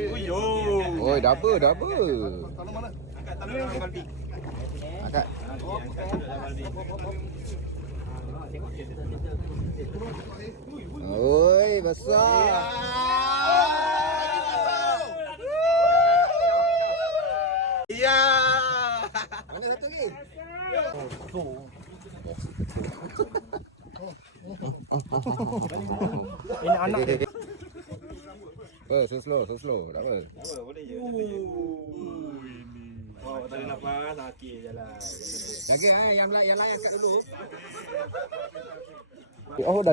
Oi, double. Tanam mana? Angkat tanam Balbi. Angkat. Oi, besar. Ya. Mana satu lagi? Ini anak dia. So slow. Tak apa. Boleh je. Oh, tak ada nafas, okey jalan. Lagi yang layan kat dulu. Oh, dah.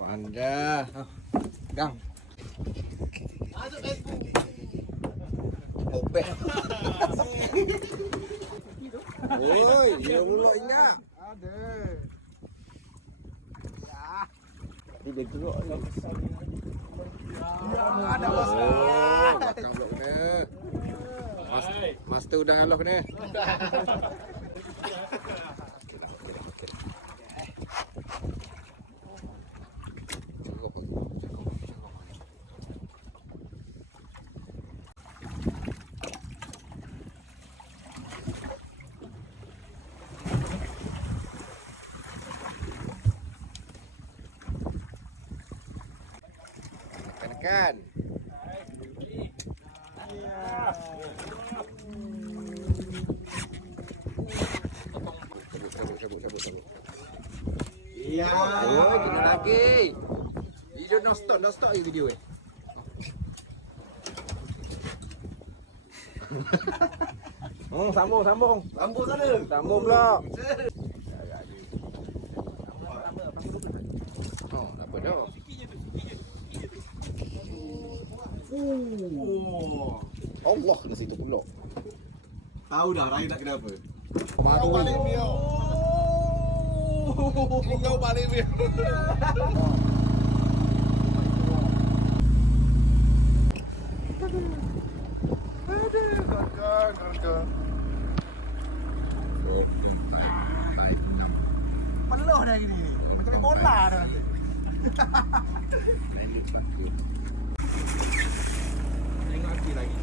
Panda. Gang. Opek. Oi, dia ulok ingat. Ada. Dia gerok ni. Ada bos. Belakang blok kena. Master udang Allah kena. Tekan. Cabut. Ya. Oh, kita lagi. Video no stop video eh. Sambung. Lampu sana. Sambung pula. Oh, apa dah? Allah kena situ pula. Tahu dah Rai nak kena apa? Kemaru Balik Mio. Ini kau balik Mio. Aduh, penuh dah gini. Macam main bola dah nanti. Tengok api lagi.